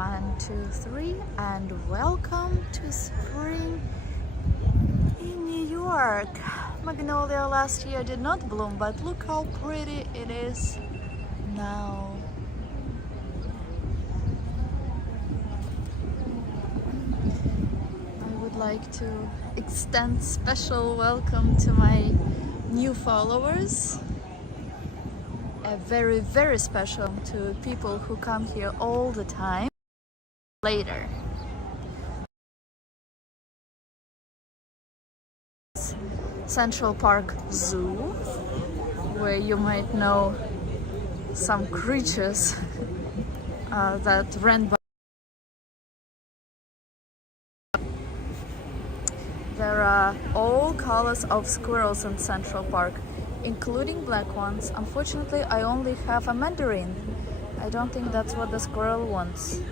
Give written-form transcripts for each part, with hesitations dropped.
One, two, three, and welcome to spring in New York. Magnolia last year did not bloom, but look how pretty it is now. I would like to extend special welcome to my new followers. A very, very special to people who come here all the time. Later. Central Park Zoo, where you might know some creatures that ran by. There are all colors of squirrels in Central Park, including black ones. Unfortunately, I only have a mandarin. I don't think that's what the squirrel wants.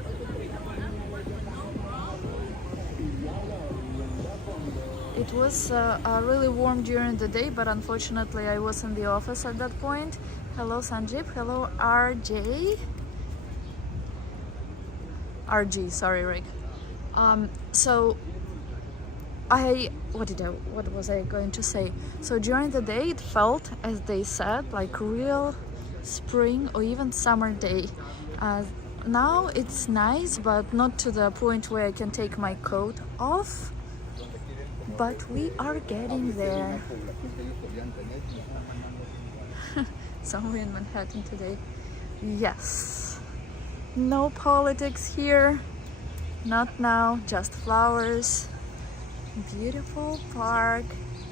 It was really warm during the day, but unfortunately I was in the office at that point. Hello Sanjeev, hello RJ. RG, sorry Rick. What was I going to say? So during the day it felt, as they said, like real spring or even summer day. Now it's nice, but not to the point where I can take my coat off. But we are getting there. Somewhere in Manhattan today. Yes. No politics here. Not now, just flowers. Beautiful park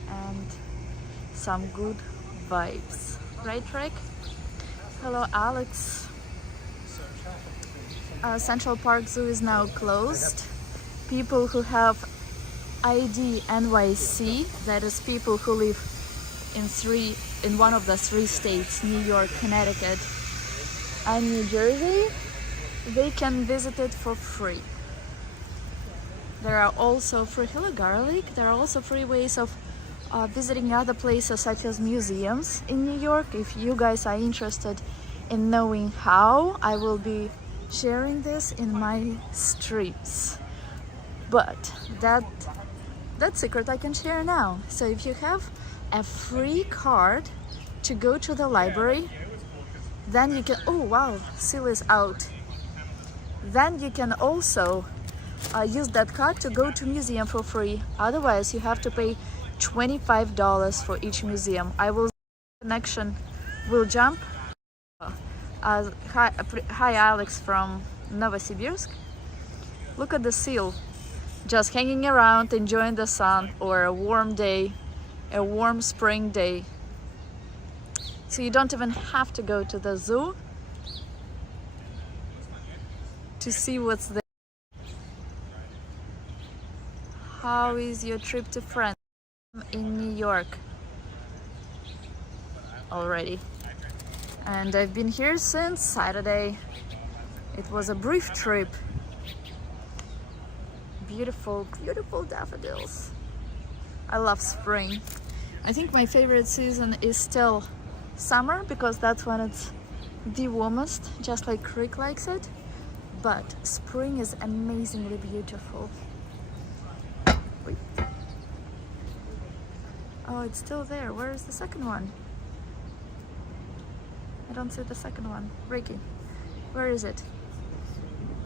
and some good vibes. Right, Rick? Hello, Alex. Central Park Zoo is now closed. People who have ID NYC, that is people who live in one of the three states, New York, Connecticut, and New Jersey, they can visit it for free. There are also free, hello garlic, there are also free ways of visiting other places such as museums in New York. If you guys are interested in knowing how, I will be sharing this in my streams. But that secret I can share now. So if you have a free card to go to the library, then you can, oh wow, seal is out. Then you can also use that card to go to museum for free. Otherwise you have to pay $25 for each museum. I will, connection will jump. Hi Alex from Novosibirsk. Look at the seal. Just hanging around, enjoying the sun, or a warm day, a warm spring day. So you don't even have to go to the zoo to see what's there. How is your trip to France in New York already? And I've been here since Saturday. It was a brief trip. Beautiful, beautiful daffodils. I love spring. I think my favorite season is still summer because that's when it's the warmest, just like Rick likes it. But spring is amazingly beautiful. Wait. Oh, it's still there. Where is the second one? I don't see the second one. Ricky, where is it?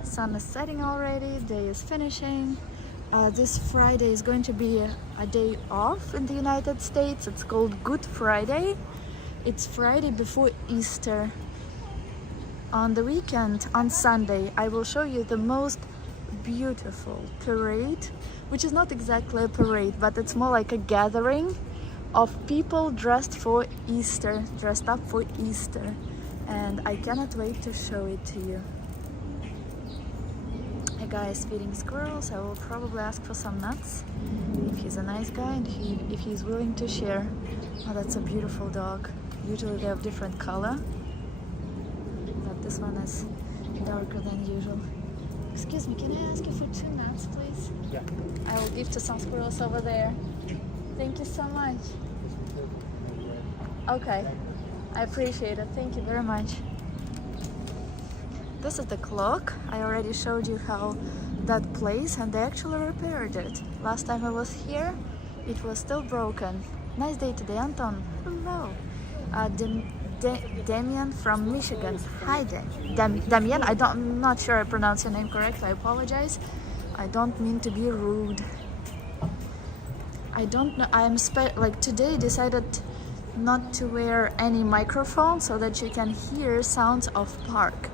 Sun is setting already, day is finishing. This Friday is going to be a day off in the United States. It's called Good Friday. It's Friday before Easter. On the weekend, on Sunday, I will show you the most beautiful parade, which is not exactly a parade, but it's more like a gathering of people dressed for Easter, dressed up for Easter. And I cannot wait to show it to you. A guy is feeding squirrels. I will probably ask for some nuts if he's a nice guy and if he's willing to share. Oh, that's a beautiful dog. Usually they have different color, but this one is darker than usual. Excuse me, can I ask you for 2 nuts, please? Yeah. I will give to some squirrels over there. Thank you so much. Okay, I appreciate it. Thank you very much. This is the clock. I already showed you how that plays, and they actually repaired it. Last time I was here, it was still broken. Nice day today, Anton. Hello. Damien from Michigan. Hi, Damien. I'm not sure I pronounced your name correctly. I apologize. I don't mean to be rude. I don't know. Like today decided not to wear any microphone so that you can hear sounds of park,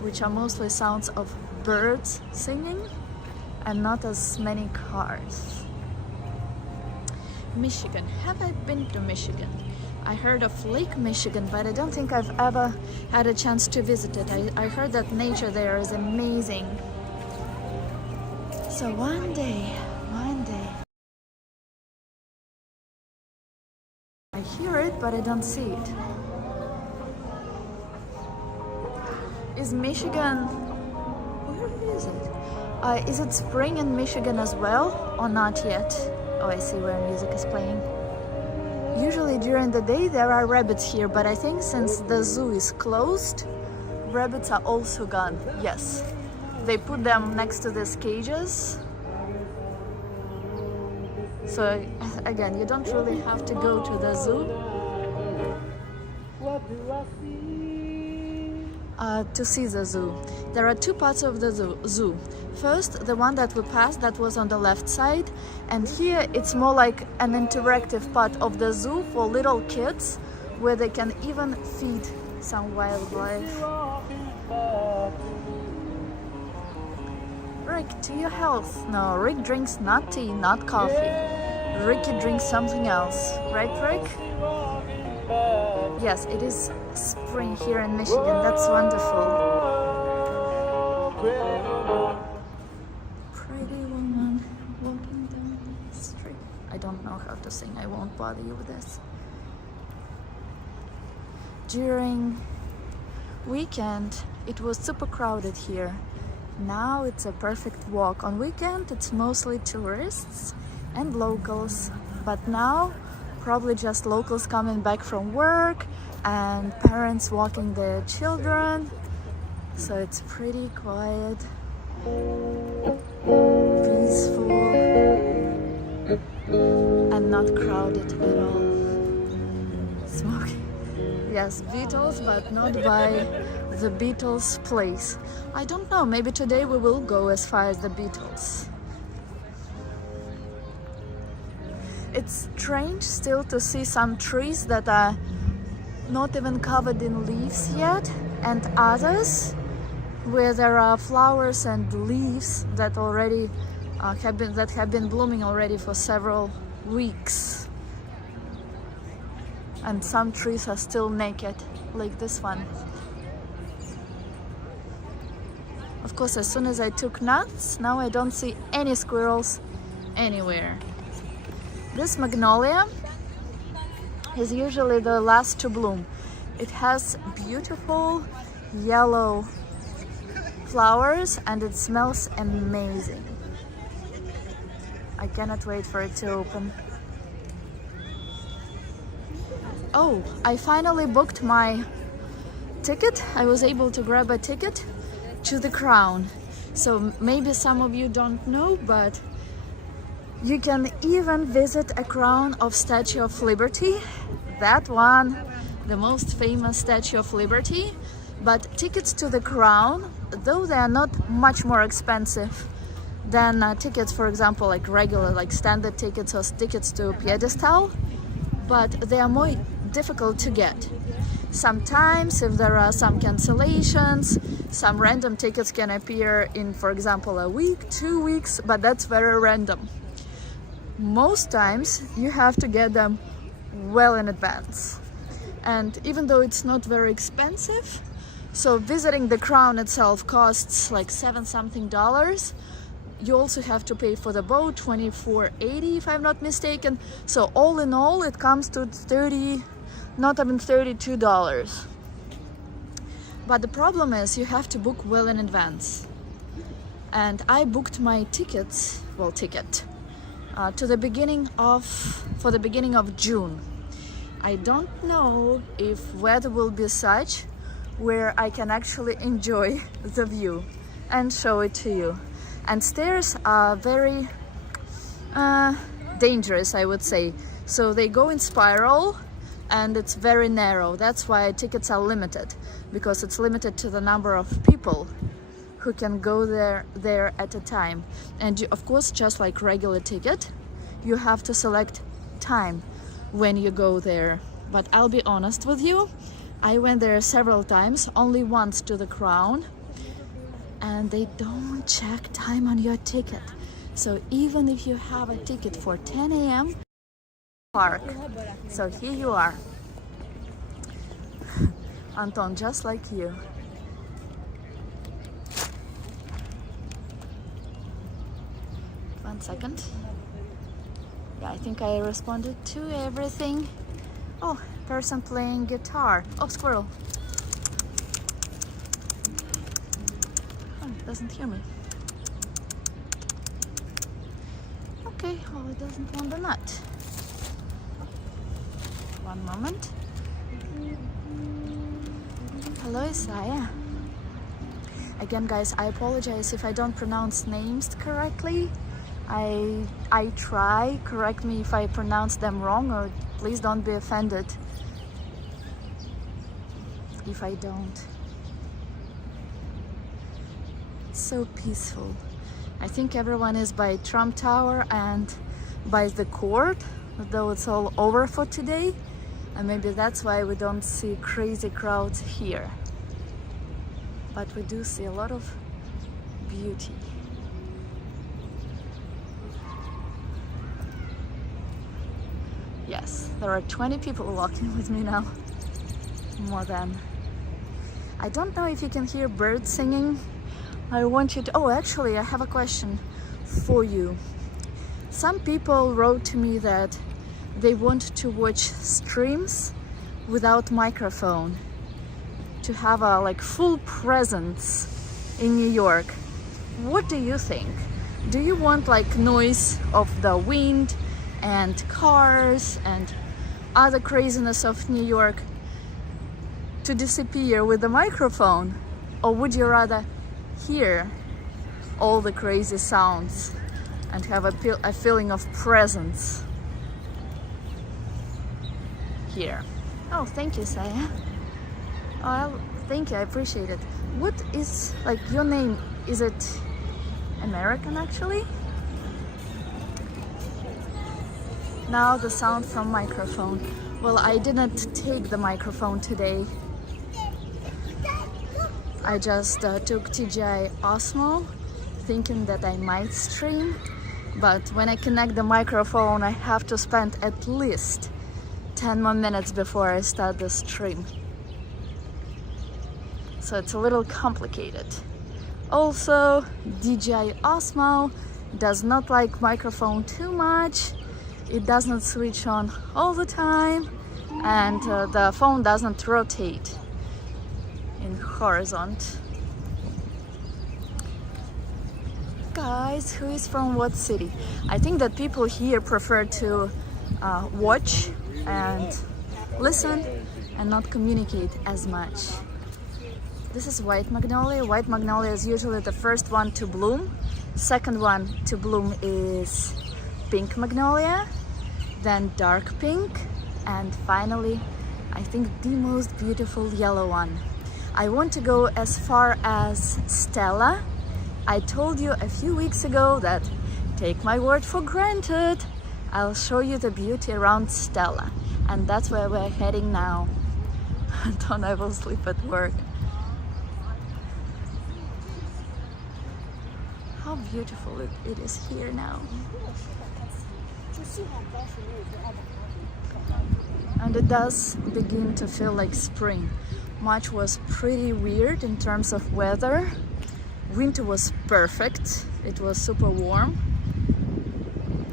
which are mostly sounds of birds singing and not as many cars. Michigan. Have I been to Michigan? I heard of Lake Michigan, but I don't think I've ever had a chance to visit it. I heard that nature there is amazing. So one day, I hear it, but I don't see it. Is Michigan, where is it? Is it spring in Michigan as well, or not yet? Oh, I see where music is playing. Usually during the day there are rabbits here, but I think since the zoo is closed, rabbits are also gone. Yes, they put them next to these cages. So again, you don't really have to go to the zoo to see the zoo. There are two parts of the zoo. First, the one that we passed, that was on the left side, and here it's more like an interactive part of the zoo for little kids, where they can even feed some wildlife. Rick, to your health. No, Rick drinks not tea, not coffee. Ricky drinks something else. Right, Rick? Yes, it is spring here in Michigan. That's wonderful. Pretty woman walking down the street. I don't know how to sing. I won't bother you with this. During weekend, it was super crowded here. Now it's a perfect walk. On weekend, it's mostly tourists and locals. But now, probably just locals coming back from work and parents walking their children. So it's pretty quiet, peaceful, and not crowded at all. Smoking. Yes, Beatles, but not by the Beatles place. I don't know, maybe today we will go as far as the Beatles. It's strange still to see some trees that are not even covered in leaves yet, and others where there are flowers and leaves that already have been blooming already for several weeks. And some trees are still naked, like this one. Of course, as soon as I took nuts, now I don't see any squirrels anywhere. This magnolia is usually the last to bloom. It has beautiful yellow flowers and it smells amazing. I cannot wait for it to open. Oh, I finally booked my ticket. I was able to grab a ticket to the Crown. So maybe some of you don't know, but you can even visit a crown of Statue of Liberty. That one, the most famous Statue of Liberty. But tickets to the Crown, though they are not much more expensive than tickets, for example, like regular, like standard tickets or tickets to Piedestal, but they are more difficult to get. Sometimes, if there are some cancellations, some random tickets can appear in, for example, a week, 2 weeks, but that's very random. Most times you have to get them well in advance. And even though it's not very expensive, so visiting the Crown itself costs like $7-something. You also have to pay for the boat, $24.80 if I'm not mistaken. So all in all, it comes to not even $32. But the problem is you have to book well in advance. And I booked my tickets, for the beginning of June. I don't know if weather will be such where I can actually enjoy the view and show it to you. And stairs are very dangerous, I would say. So they go in spiral and it's very narrow. That's why tickets are limited, because it's limited to the number of people who can go there at a time. And of course, just like regular ticket, you have to select time when you go there. But I'll be honest with you, I went there several times, only once to the Crown, and they don't check time on your ticket. So even if you have a ticket for 10 a.m. park. So here you are. Anton, just like you. One second. Yeah, I think I responded to everything. Oh, person playing guitar. Oh, squirrel. Oh, it doesn't hear me. Okay, well, it doesn't want the nut. One moment. Hello, Isaiah. Again, guys, I apologize if I don't pronounce names correctly. I try. Correct me if I pronounce them wrong, or please don't be offended if I don't. It's so peaceful. I think everyone is by Trump Tower and by the court, though it's all over for today. And maybe that's why we don't see crazy crowds here. But we do see a lot of beauty. Yes, there are 20 people walking with me now. More than. I don't know if you can hear birds singing. I want you to... Oh, actually, I have a question for you. Some people wrote to me that they want to watch streams without microphone, to have a like full presence in New York. What do you think? Do you want like noise of the wind and cars and other craziness of New York to disappear with the microphone? Or would you rather hear all the crazy sounds and have a feeling of presence here? Oh, thank you, Saya. Oh, thank you, I appreciate it. What is, like, your name? Is it American, actually? Now the sound from microphone. Well, I didn't take the microphone today. I just took DJI Osmo, thinking that I might stream. But when I connect the microphone, I have to spend at least 10 more minutes before I start the stream. So it's a little complicated. Also, DJI Osmo does not like microphone too much. It does not switch on all the time, and the phone doesn't rotate in horizontal. Guys, who is from what city? I think that people here prefer to watch and listen and not communicate as much. This is white magnolia. White magnolia is usually the first one to bloom. Second one to bloom is pink magnolia, then dark pink, and finally, I think the most beautiful yellow one. I want to go as far as Stella. I told you a few weeks ago that, take my word for granted, I'll show you the beauty around Stella. And that's where we're heading now. Don't I will sleep at work. How beautiful it is here now. And it does begin to feel like spring. March was pretty weird in terms of weather. Winter was perfect. It was super warm.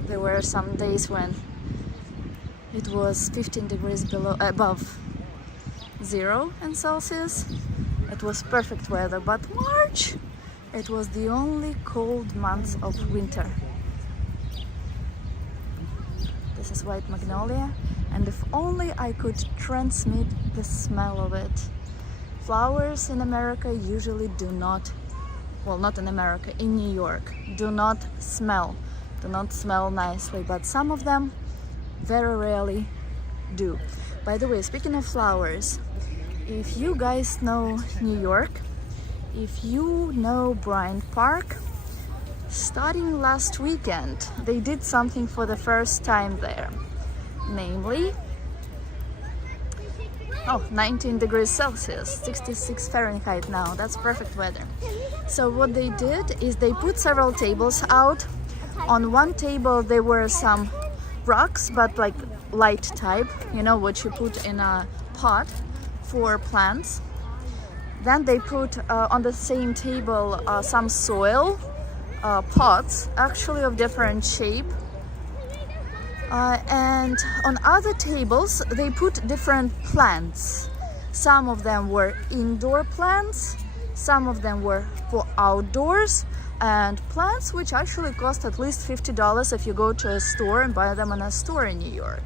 There were some days when it was 15 degrees above zero in Celsius. It was perfect weather, but March, it was the only cold month of winter. This is white magnolia, and if only I could transmit the smell of it flowers in America usually do not, well, not in America, in New York, do not smell nicely, but some of them very rarely do. By the way, speaking of flowers, if you guys know New York, if you know Bryant Park, starting last weekend they did something for the first time there, namely 19 degrees Celsius, 66 Fahrenheit now. That's perfect weather. So what they did is they put several tables out. On one table there were some rocks, but like light type, you know, what you put in a pot for plants. Then they put on the same table some soil pots, actually of different shape. And on other tables they put different plants. Some of them were indoor plants, some of them were for outdoors, and plants which actually cost at least $50 if you go to a store and buy them in a store in New York.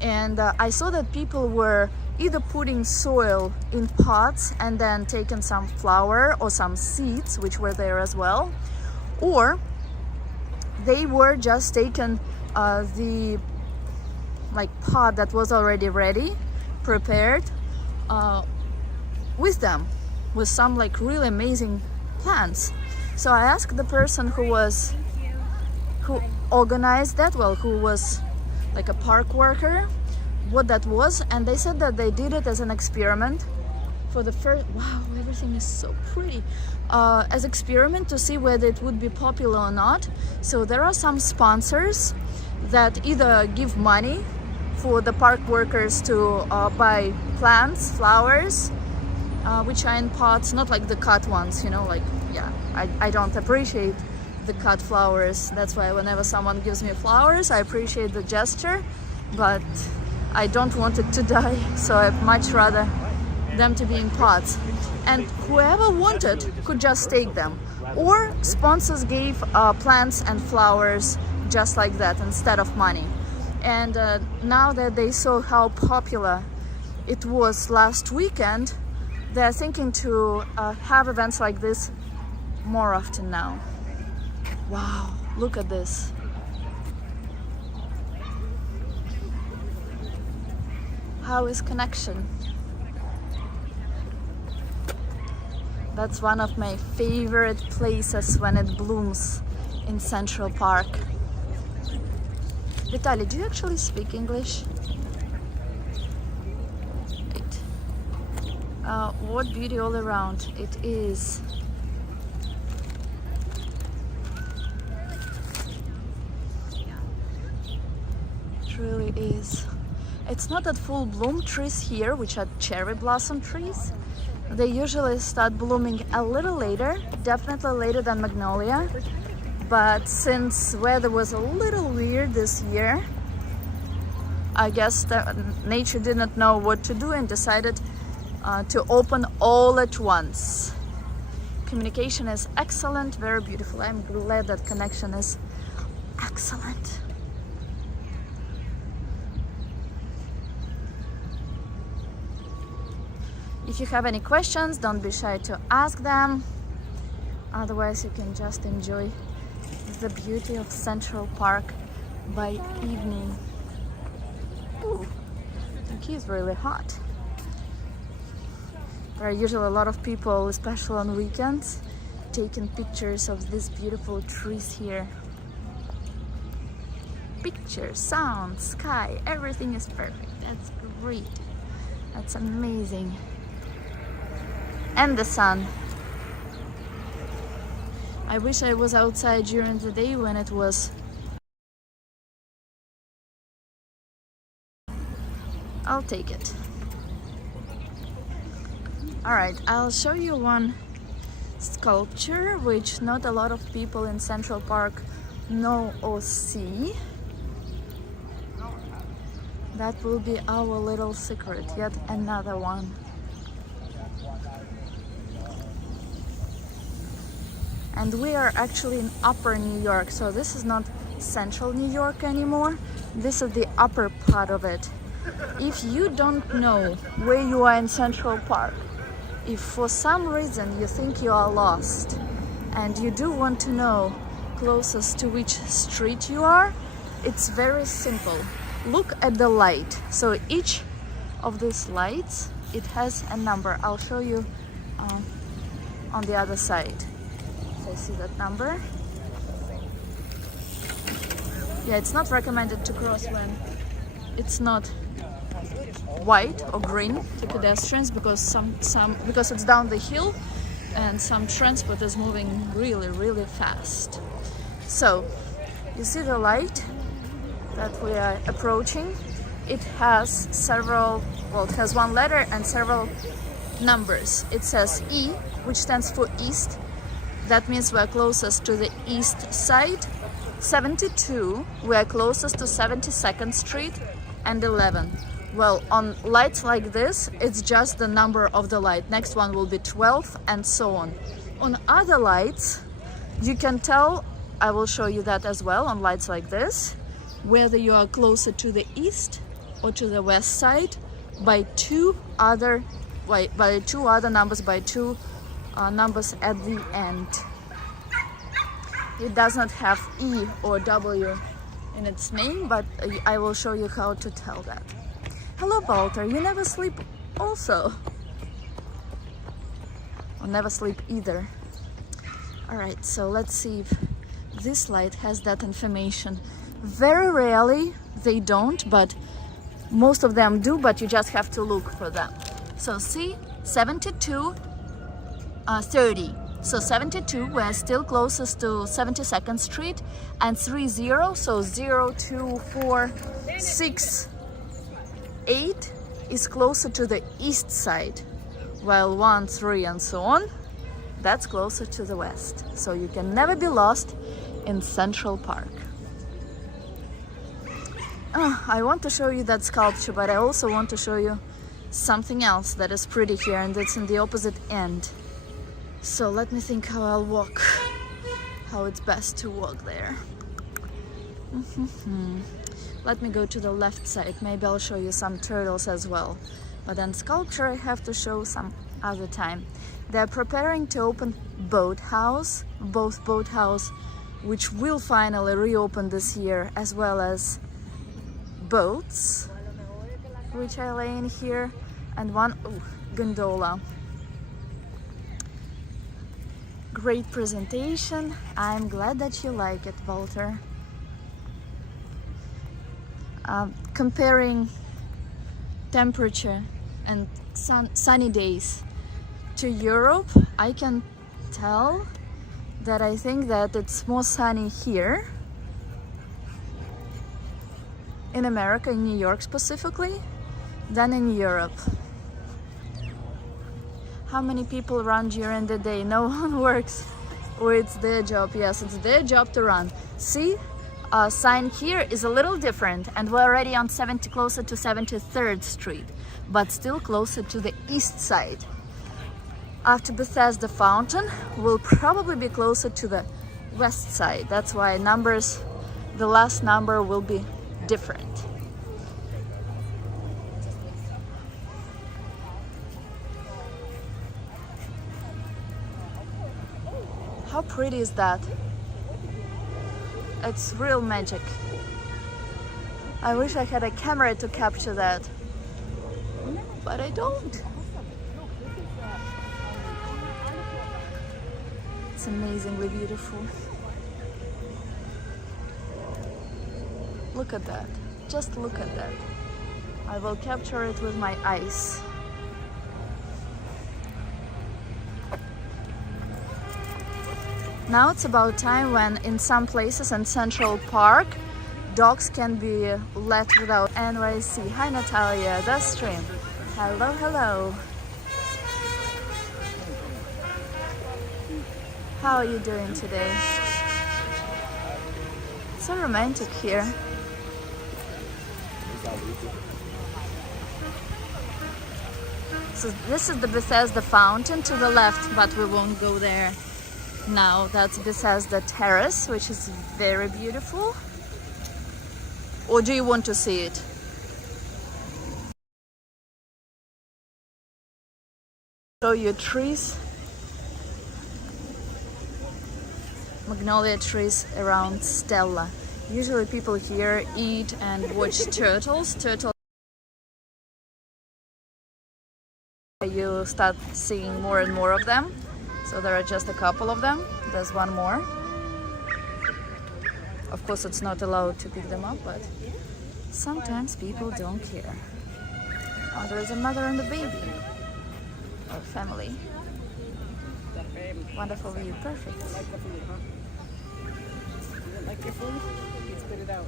And I saw that people were either putting soil in pots and then taking some flour or some seeds, which were there as well, or they were just taking the pot that was already ready, prepared, with them, with some like really amazing plants. So I asked the person who organized that, well, who was like a park worker, what that was, and they said that they did it as an experiment for the first, wow, everything is so pretty, as experiment to see whether it would be popular or not. So there are some sponsors that either give money for the park workers to buy plants, flowers, which are in pots, not like the cut ones, you know, like, yeah, I don't appreciate the cut flowers. That's why whenever someone gives me flowers, I appreciate the gesture, but I don't want it to die, so I'd much rather them to be in pots. And whoever wanted could just take them, or sponsors gave plants and flowers just like that instead of money. And now that they saw how popular it was last weekend, they're thinking to have events like this more often now. Wow, look at this. How is Connection? That's one of my favorite places when it blooms in Central Park. Vitaly, do you actually speak English? Wait. What beauty all around it is. It really is. It's not at full bloom. Trees here, which are cherry blossom trees, they usually start blooming a little later, definitely later than magnolia. But since weather was a little weird this year, I guess nature didn't know what to do and decided to open all at once. Communication is excellent, very beautiful. I'm glad that Connection is excellent. If you have any questions, don't be shy to ask them. Otherwise, you can just enjoy the beauty of Central Park by evening. Ooh, I think it's really hot. There are usually a lot of people, especially on weekends, taking pictures of these beautiful trees here. Picture, sound, sky, everything is perfect. That's great. That's amazing. And the sun. I wish I was outside during the day when it was. I'll take it. Alright, I'll show you one sculpture which not a lot of people in Central Park know or see. That will be our little secret, yet another one. And we are actually in Upper New York, so this is not Central New York anymore. This is the upper part of it. If you don't know where you are in Central Park, if for some reason you think you are lost and you do want to know closest to which street you are, it's very simple. Look at the light. So each of these lights, it has a number. I'll show you on the other side. So see that number? Yeah, it's not recommended to cross when it's not white or green to pedestrians, because because it's down the hill and some transport is moving really fast. So you see the light that we are approaching. It has several, well, it has one letter and several numbers. It says E, which stands for east. That means we're closest to the east side. 72, we're closest to 72nd Street, and 11. Well, on lights like this, it's just the number of the light. Next one will be 12, and so on. On other lights, you can tell, I will show you that as well, on lights like this, whether you are closer to the east or to the west side by two other numbers, by two numbers at the end. It does not have E or W in its name, but I will show you how to tell that. Hello, Walter, you never sleep also? Or never sleep either. Alright, so let's see if this light has that information. Very rarely they don't, but most of them do, but you just have to look for them. So see, 72, 30. So 72, we're still closest to 72nd Street, and 30, so 0, 2, 4, 6, 8 is closer to the east side, while 1, 3, and so on, that's closer to the west. So you can never be lost in Central Park. I want to show you that sculpture, but I also want to show you something else that is pretty here, and it's in the opposite end. So let me think how I'll walk, how it's best to walk there. Let me go to the left side. Maybe I'll show you some turtles as well. But then sculpture I have to show some other time. They're preparing to open Boathouse, both Boathouse, which will finally reopen this year, as well as boats, which I lay in here, and one gondola. Great presentation. I'm glad that you like it, Walter. Comparing temperature and sunny days to Europe, I can tell that I think that it's more sunny here in America, in New York specifically, than in Europe. How many people run during the day? No one works. Oh, it's their job. Yes, it's their job to run. See, sign here is a little different, and we're already on closer to 73rd Street, but still closer to the east side. After Bethesda Fountain, we'll probably be closer to the west side. That's why numbers, the last number will be different. How pretty is that? It's real magic. I wish I had a camera to capture that, but I don't. It's amazingly beautiful. Look at that. Just look at that. I will capture it with my eyes. Now it's about time when in some places in Central Park dogs can be let without NYC. Hi Natalia, the stream. Hello, hello. How are you doing today? So romantic here. So this is the Bethesda Fountain to the left, but we won't go there now. That's Bethesda Terrace, which is very beautiful. Or do you want to see it? Show you trees. Magnolia trees around Stella. Usually people here eat and watch turtles. You start seeing more and more of them. So there are just a couple of them. There's one more. Of course, it's not allowed to pick them up, but sometimes people don't care. Oh, there's a mother and a baby. Or family. Wonderful view. Perfect. Like the food, huh? You don't like your food? You can spit it out.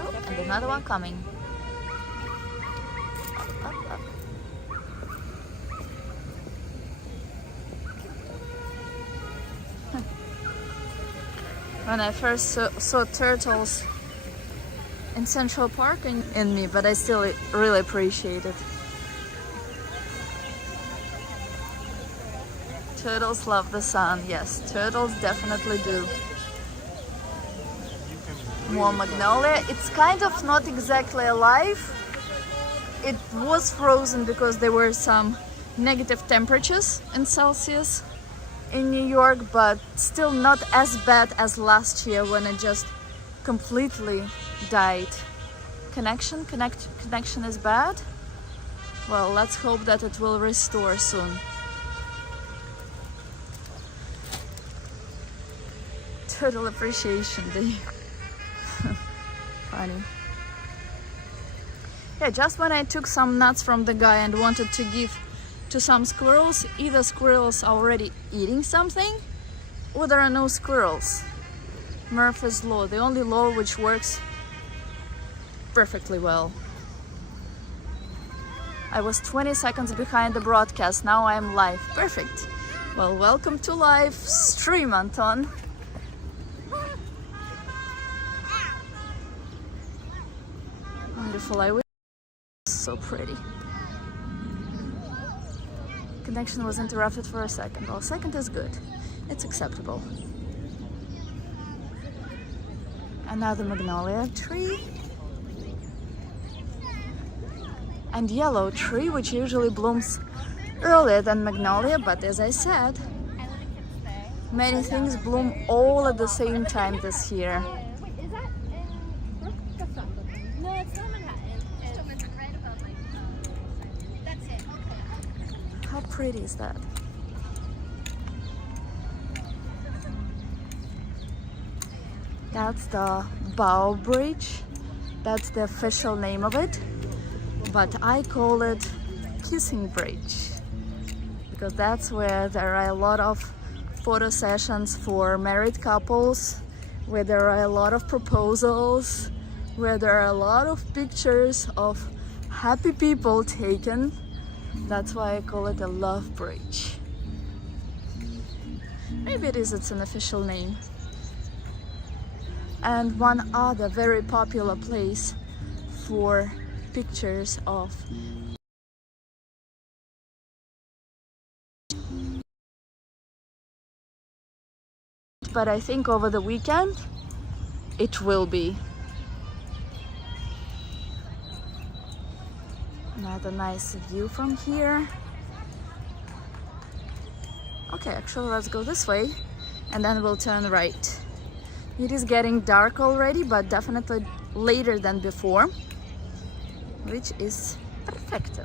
Oh, and another one coming. Up, up. When I first saw turtles in Central Park in me, but I still really appreciate it. Turtles love the sun. Yes, turtles definitely do. More magnolia. It's kind of not exactly alive. It was frozen because there were some negative temperatures in Celsius in New York, but still not as bad as last year when it just completely died. Connection is bad. Well, let's hope that it will restore soon. Turtle Appreciation Day. Funny. Yeah, just when I took some nuts from the guy and wanted to give to some squirrels, either squirrels are already eating something or there are no squirrels. Murphy's Law, the only law which works perfectly well. I was 20 seconds behind the broadcast, now I am live. Perfect. Well, welcome to live stream, Anton. Wonderful, I wish it was so pretty. Connection was interrupted for a second. Well, second is good. It's acceptable. Another magnolia tree. And yellow tree, which usually blooms earlier than magnolia, but as I said, many things bloom all at the same time this year. Wait, is that in Brook? That's not Brooklyn. No, it's not Manhattan. It's right above my. That's it. Okay. How pretty is that? That's the Bow Bridge. That's the official name of it. But I call it Kissing Bridge because that's where there are a lot of photo sessions for married couples, where there are a lot of proposals, where there are a lot of pictures of happy people taken. That's why I call it a love bridge. Maybe it's an official name. And one other very popular place for pictures of but I think over the weekend it will be. Another nice view from here. Okay, actually let's go this way and then we'll turn right. It is getting dark already, but definitely later than before, which is perfecto.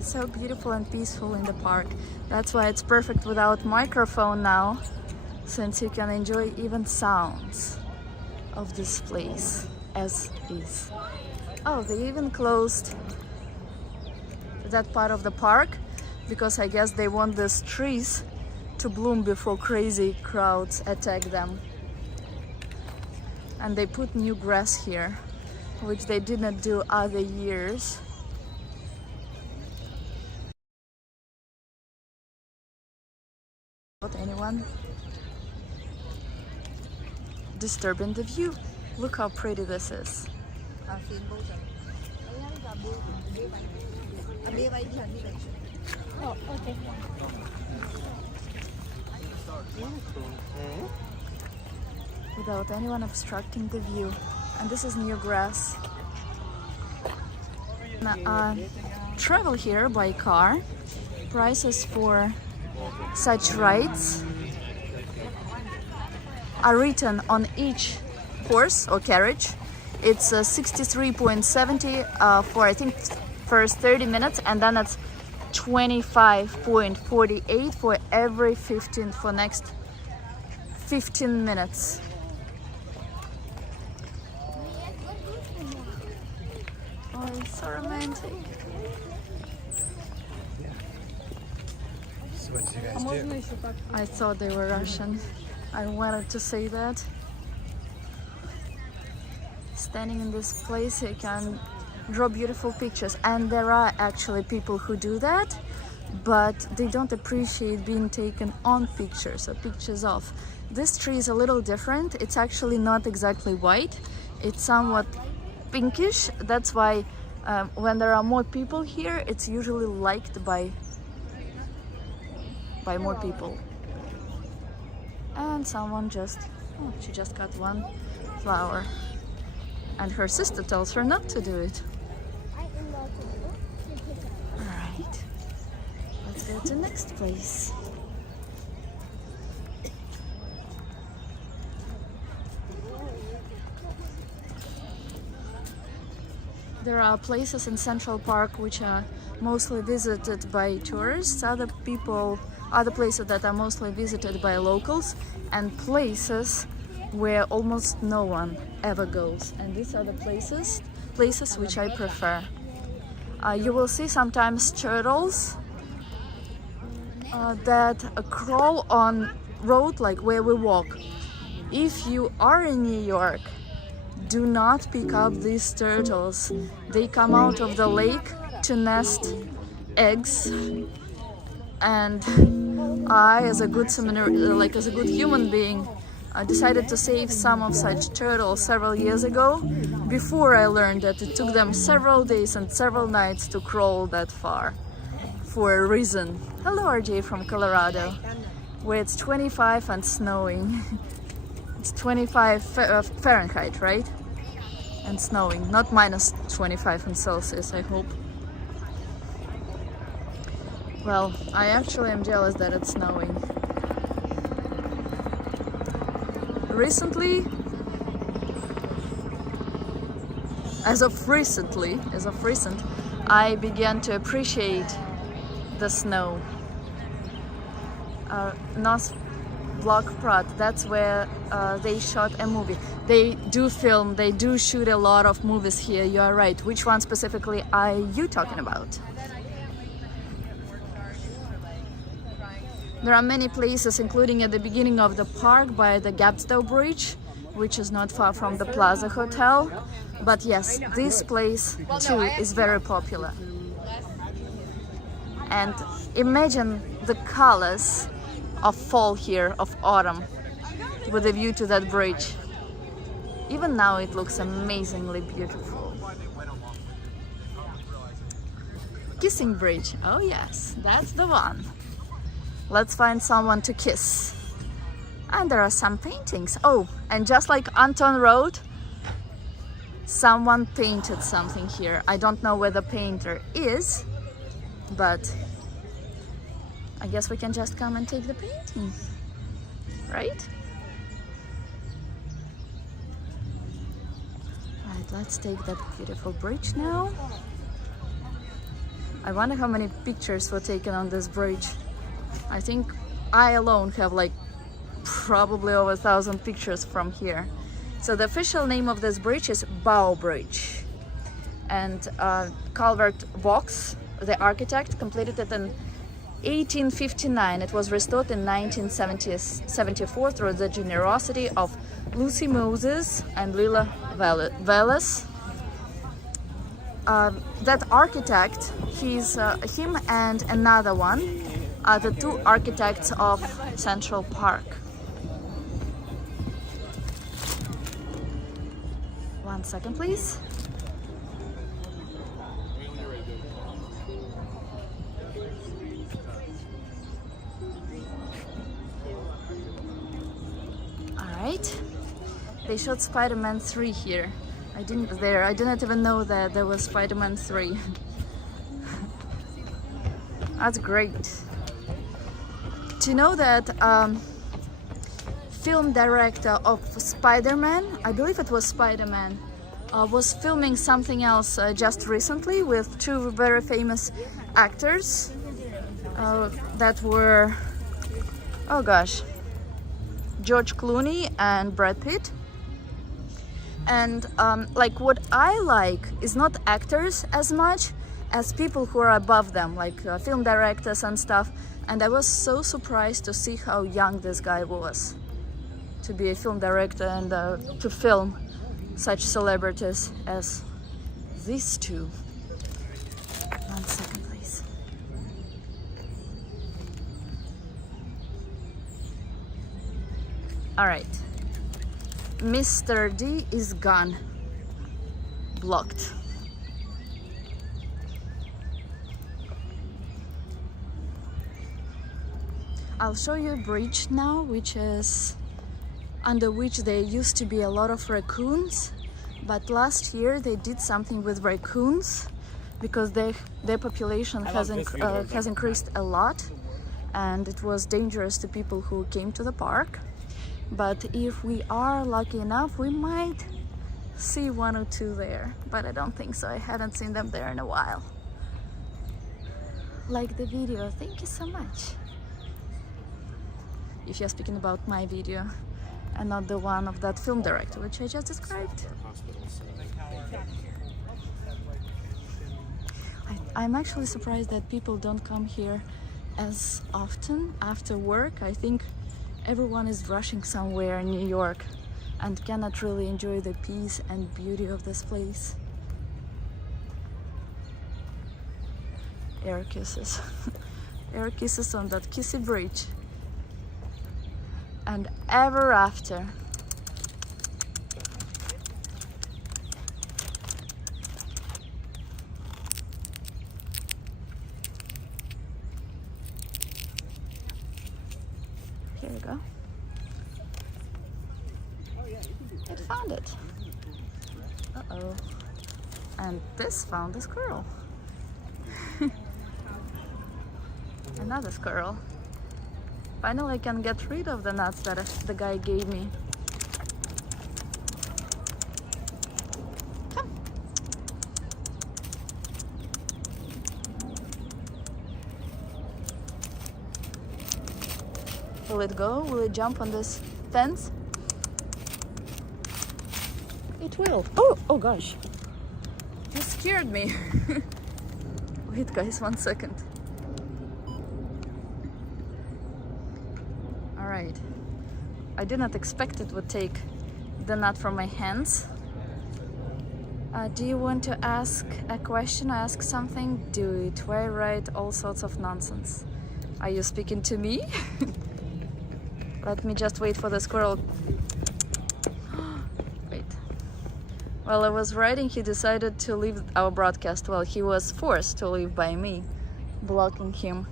So beautiful and peaceful in the park. That's why it's perfect without microphone now, since you can enjoy even sounds of this place as is. Oh, they even closed that part of the park because I guess they want these trees to bloom before crazy crowds attack them. And they put new grass here, which they didn't do other years. Not anyone disturbing the view. Look how pretty this is. Oh, okay. Without anyone obstructing the view. And this is new grass. Travel here by car. Prices for such rides are written on each horse or carriage. It's 63.70 for I think first 30 minutes, and then it's 25.48 for every 15 for next 15 minutes. Oh, it's so romantic. So what did you А guys можно do? еще так? I thought they were Russian. I wanted to say that. Standing in this place, you can draw beautiful pictures, and there are actually people who do that, but they don't appreciate being taken on pictures or pictures of. This tree is a little different. It's actually not exactly white. It's somewhat pinkish. That's why when there are more people here, it's usually liked by more people. And someone she just got one flower, and her sister tells her not to do it. All right, let's go to the next place. There are places in Central Park which are mostly visited by tourists, other places that are mostly visited by locals, and places where almost no one ever goes. And these are the places which I prefer. You will see sometimes turtles that crawl on road like where we walk. If you are in New York, do not pick up these turtles. They come out of the lake to nest eggs, and I, as a good human being, decided to save some of such turtles several years ago, before I learned that it took them several days and several nights to crawl that far for a reason. Hello, RJ from Colorado, where it's 25 and snowing. It's 25 Fahrenheit, right? And snowing, not minus 25 in Celsius, I hope. Well, I actually am jealous that it's snowing. Recently, as of recent, I began to appreciate the snow. North Block Pratt, that's where they shot a movie. They do shoot a lot of movies here, you are right. Which one specifically are you talking about? There are many places, including at the beginning of the park by the Gadsdale Bridge, which is not far from the Plaza Hotel. But yes, this place too is very popular. And imagine the colors of fall here, of autumn, with a view to that bridge. Even now it looks amazingly beautiful. Kissing Bridge, oh yes, that's the one. Let's find someone to kiss. And there are some paintings. Oh, and just like Anton Road, someone painted something here. I don't know where the painter is, but I guess we can just come and take the painting, right? Right, let's take that beautiful bridge now. I wonder how many pictures were taken on this bridge. I think I alone have like probably over 1,000 pictures from here. So the official name of this bridge is Bow Bridge. And Calvert Vaux, the architect, completed it in 1859. It was restored in 1974 through the generosity of Lucy Moses and Lila Velas. That architect, him and another one are the two architects of Central Park. One second, please. All right. They showed Spider-Man 3 here. I didn't even know that there was Spider-Man 3. That's great. Do you know that film director of Spider-Man, I believe it was Spider-Man, was filming something else just recently with two very famous actors that were, oh gosh, George Clooney and Brad Pitt. And like what I like is not actors as much as people who are above them, like film directors and stuff. And I was so surprised to see how young this guy was to be a film director and to film such celebrities as these two. 1 second, please. All right. Mr. D is gone. Blocked. I'll show you a bridge now, which is under which there used to be a lot of raccoons, but last year they did something with raccoons because their population has increased a lot, and it was dangerous to people who came to the park. But if we are lucky enough, we might see one or two there, but I don't think so. I haven't seen them there in a while. Like the video, thank you so much. If you're speaking about my video and not the one of that film director, which I just described. I'm actually surprised that people don't come here as often after work. I think everyone is rushing somewhere in New York and cannot really enjoy the peace and beauty of this place. Air kisses. Air kisses on that kissy bridge. And ever after. Here we go. It found it. Uh-oh. And this found a squirrel. Another squirrel. Finally I can get rid of the nuts that the guy gave me. Come. Will it go? Will it jump on this fence? It will. Oh gosh. You scared me. Wait guys, 1 second. Alright. I did not expect it would take the nut from my hands. Do you want to ask a question, ask something? Do it. Why write all sorts of nonsense? Are you speaking to me? Let me just wait for the squirrel. Wait. While I was writing, he decided to leave our broadcast. Well, he was forced to leave by me, blocking him.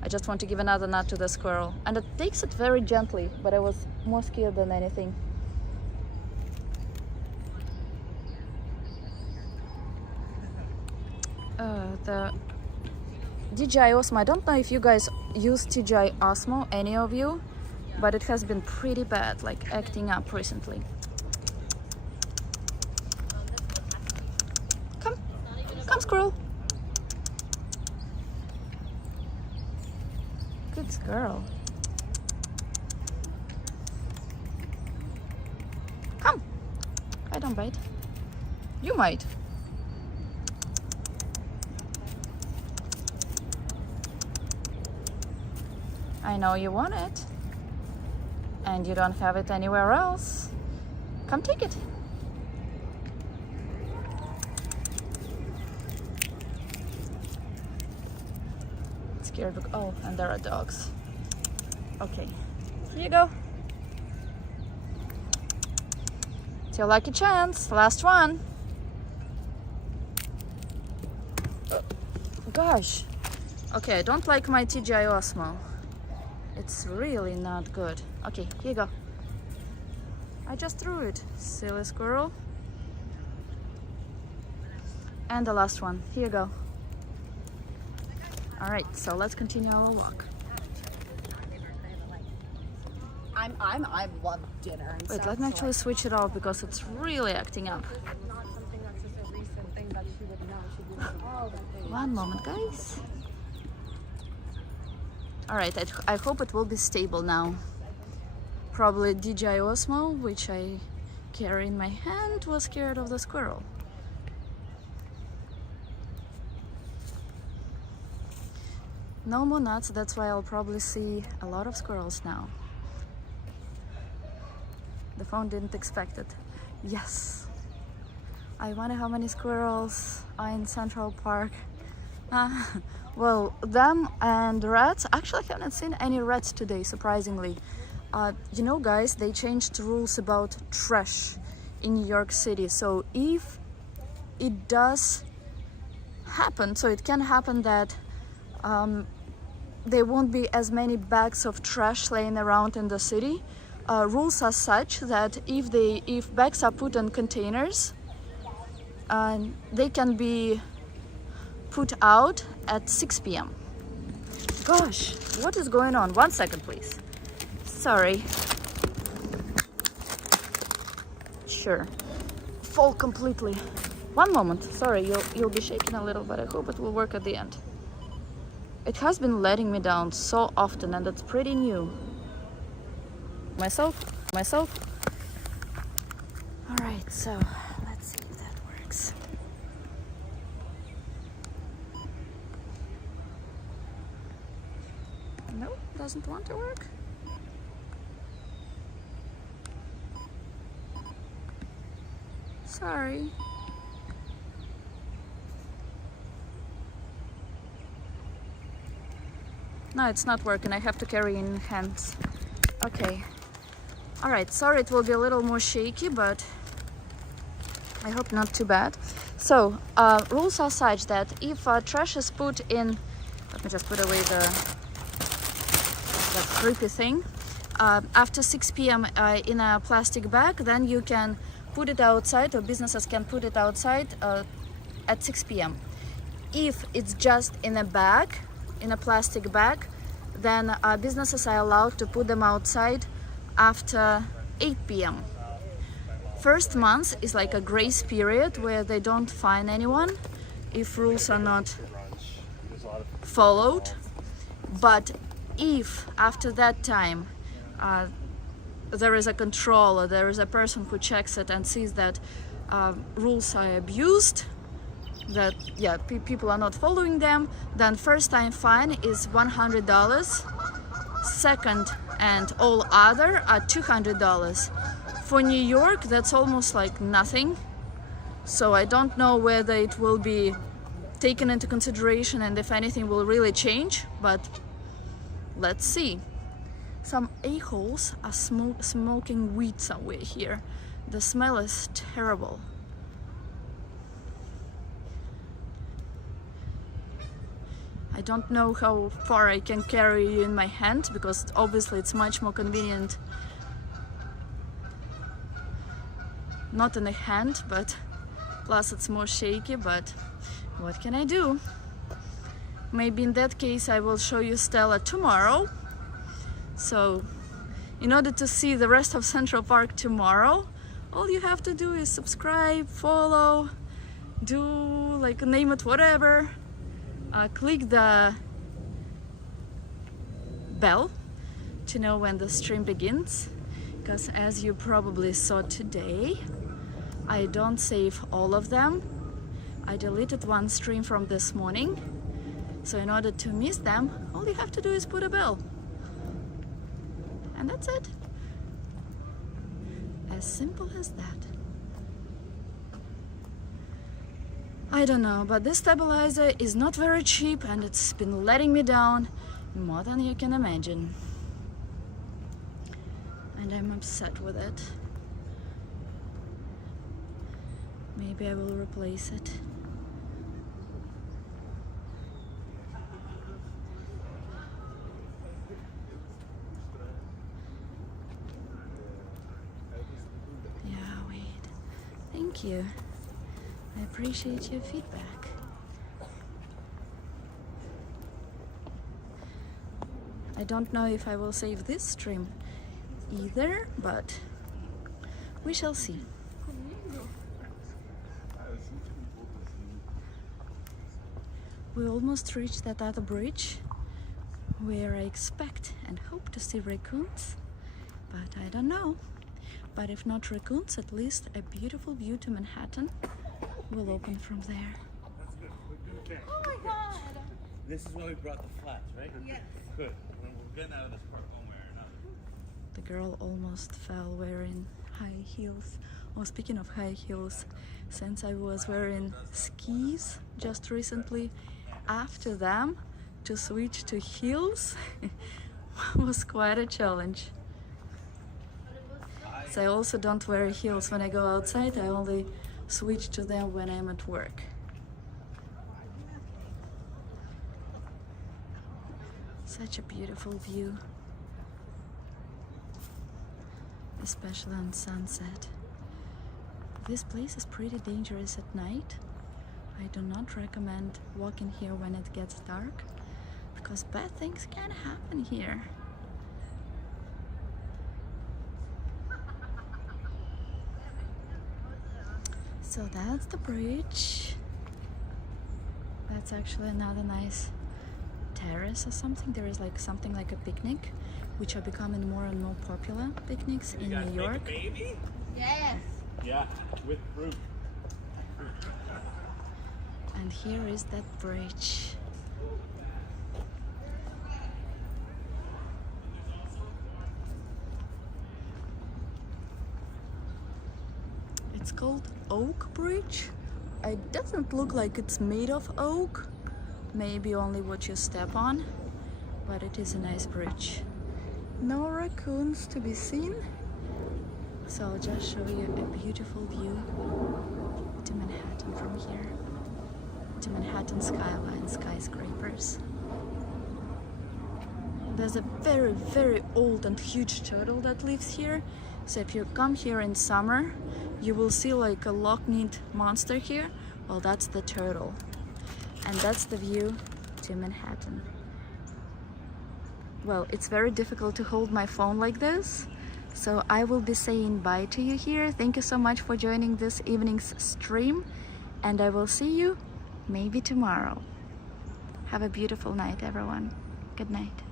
I just want to give another nut to the squirrel. And it takes it very gently, but I was more scared than anything. The DJI Osmo, I don't know if you guys use DJI Osmo, any of you, but it has been pretty bad, like acting up recently. Come squirrel. Good girl. Come. I don't bite. You might. I know you want it. And you don't have it anywhere else. Come take it. Scared. Oh, and there are dogs. Okay, here you go. It's your lucky chance. Last one. Gosh. Okay, I don't like my DJI Osmo. It's really not good. Okay, here you go. I just threw it, silly squirrel. And the last one. Here you go. All right, so let's continue our walk. I love dinner and Wait, stuff. let me actually switch it off because it's really acting up. Not something that's just a recent thing that she would know. She'd be like, oh, that thing. One moment, guys. All right, I hope it will be stable now. Probably DJI Osmo, which I carry in my hand, was scared of the squirrel. No more nuts, that's why I'll probably see a lot of squirrels now. The phone didn't expect it. Yes. I wonder how many squirrels are in Central Park. Well, them and rats. Actually, I haven't seen any rats today, surprisingly. You know, guys, they changed rules about trash in New York City. So if it does happen, so it can happen that there won't be as many bags of trash laying around in the city. Rules are such that if bags are put in containers, they can be put out at 6 p.m. Gosh, what is going on? 1 second, please. Sorry. Sure. Fall completely. 1 moment. Sorry, you'll be shaking a little, but I hope it will work at the end. It has been letting me down so often, and it's pretty new. Myself. All right, so let's see if that works. No, doesn't want to work. Sorry. No, it's not working. I have to carry in hands. Okay. All right, sorry it will be a little more shaky, but I hope not too bad. So, rules are such that if trash is put in, let me just put away that creepy thing, after 6 p.m. In a plastic bag, then you can put it outside, or businesses can put it outside at 6 p.m. If it's just in a bag, in a plastic bag, then businesses are allowed to put them outside after 8 p.m. First month is like a grace period where they don't fine anyone if rules are not followed. But if after that time there is a control, or there is a person who checks it and sees that rules are abused, that people are not following them, then first time fine is $100, second and all other are $200. For New York, that's almost like nothing, so I don't know whether it will be taken into consideration and if anything will really change, but let's see. Some a-holes are smoking weed somewhere here. The smell is terrible. I don't know how far I can carry you in my hand, because obviously it's much more convenient not in the hand, but plus it's more shaky, but what can I do? Maybe in that case I will show you Stella tomorrow. So in order to see the rest of Central Park tomorrow, all you have to do is subscribe, follow, do like name it whatever. Click the bell to know when the stream begins, because as you probably saw today, I don't save all of them. I deleted one stream from this morning, so in order to miss them, all you have to do is put a bell, and that's it. As simple as that. I don't know, but this stabilizer is not very cheap, and it's been letting me down more than you can imagine. And I'm upset with it. Maybe I will replace it. Yeah, wait. Thank you. I appreciate your feedback. I don't know if I will save this stream either, but we shall see. We almost reached that other bridge where I expect and hope to see raccoons, but I don't know. But if not raccoons, at least a beautiful view to Manhattan will open from there. That's good. We're doing okay. Oh my god. This is why we brought the flats, right? Yes. Good. We're getting out of this park one way or another. The girl almost fell wearing high heels. Oh, speaking of high heels, since I was wearing skis just recently, after them to switch to heels was quite a challenge. So I also don't wear heels when I go outside. I only switch to them when I'm at work. Such a beautiful view, especially on sunset. This place is pretty dangerous at night. I do not recommend walking here when it gets dark, because bad things can happen here. So that's the bridge. That's actually another nice terrace or something. There is like something like a picnic, which are becoming more and more popular picnics in New York. Baby? Yes. Yeah, with fruit. And here is that bridge. It's called Oak Bridge. It doesn't look like it's made of oak, maybe only what you step on, but it is a nice bridge. No raccoons to be seen, so I'll just show you a beautiful view to Manhattan from here, to Manhattan skyline, skyscrapers. There's a very, very old and huge turtle that lives here. So if you come here in summer, you will see like a Loch-Ness monster here. Well, that's the turtle. And that's the view to Manhattan. Well, it's very difficult to hold my phone like this, so I will be saying bye to you here. Thank you so much for joining this evening's stream, and I will see you maybe tomorrow. Have a beautiful night, everyone. Good night.